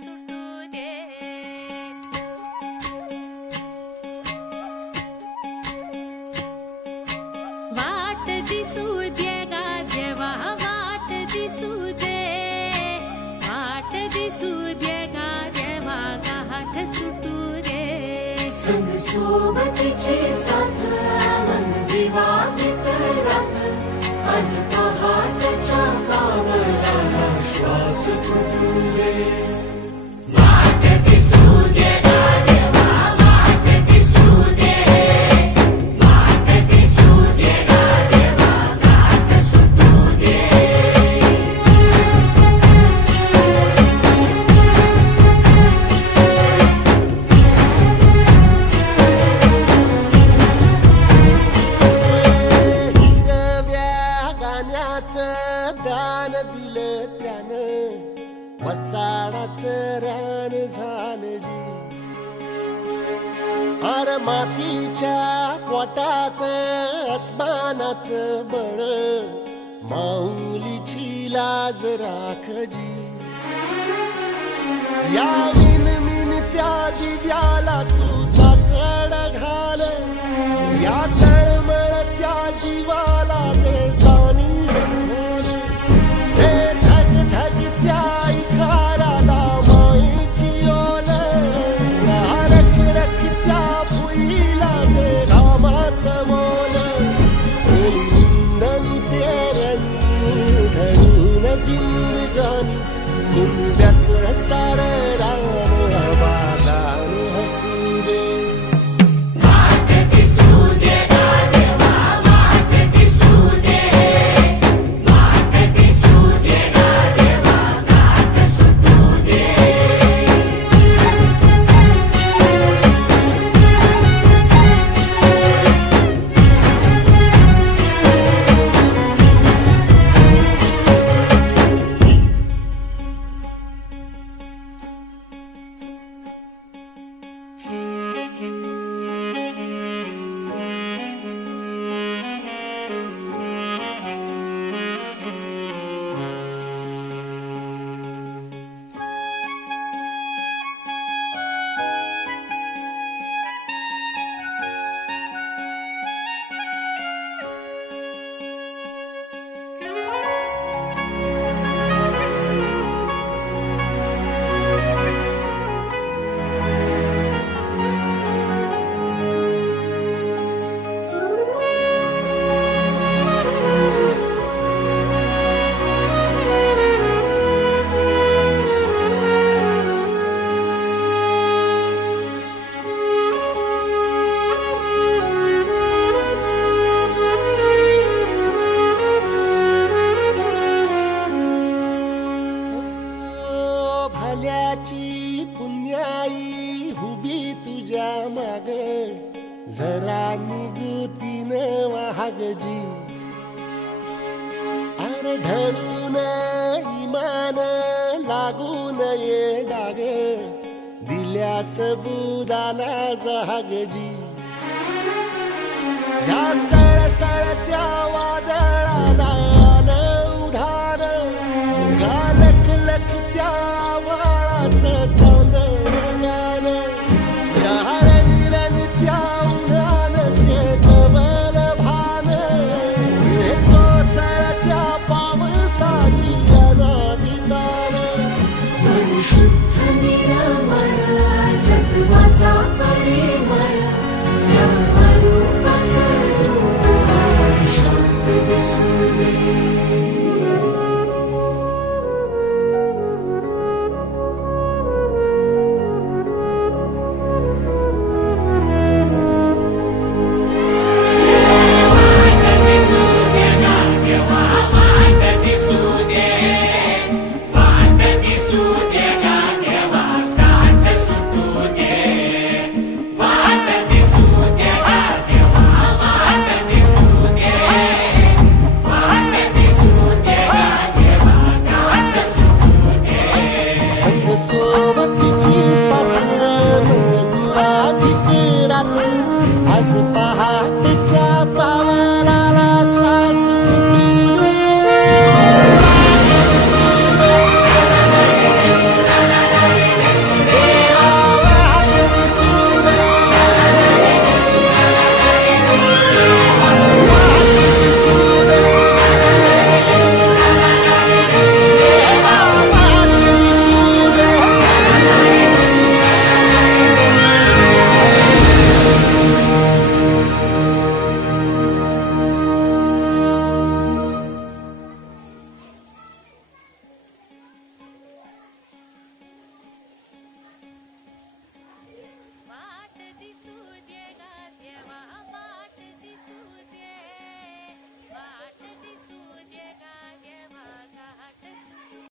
सुटू दे. वाट दिसू दे गा देवा, वाट दिसू दे, वाट दिसू दे गा देवा, गाठ सुटू दे. संग सोबतीची साथ मन दिवा मित्रात, आज पहाटच्या पावलाला श्वास फुटू दे. वाट दिसू दे गा देवा, वाट दिसू दे, वाट दिसू दे गा देवा, गाठ सुटू दे. दान दिलं त्यानं, वसाडाचं रान झालं जी. अर मातीच्या पोटात अस्मानाचं बळ, माऊलीची लाज राख जी. या मिन त्या दिव्याला तू साकड घाल, या तळमळ त्या जीवाला ते जाणी खोल. हे धग धग त्या इकाराला माईची ओल, या रख रख त्या भुईला ते रामाचं मोल. निंदनी तेरणी घडून जिंदगानी, कुणब्याचं सारं रान आबादान हसू दे. वाट दिसू दे गा देवा, वाट दिसू दे, वाट दिसू दे गा देवा, गाठ सुटू दे. भल्याची पुण्याई हुबी तुझ्या माग, जरा निगुतीन वाहगजी. अरे ढळून इमान लागून ये डाग, दिल्यास बुदाला जहागजी. या सळसळत्या वादळाला आलं उधार, गालख लख त्या वाळाचं चांदण गालं. या रविरवी त्या उन्हानचे कमल भान, हे कोसळत्या पावसाची अनादितान. मन शुद्ध निरा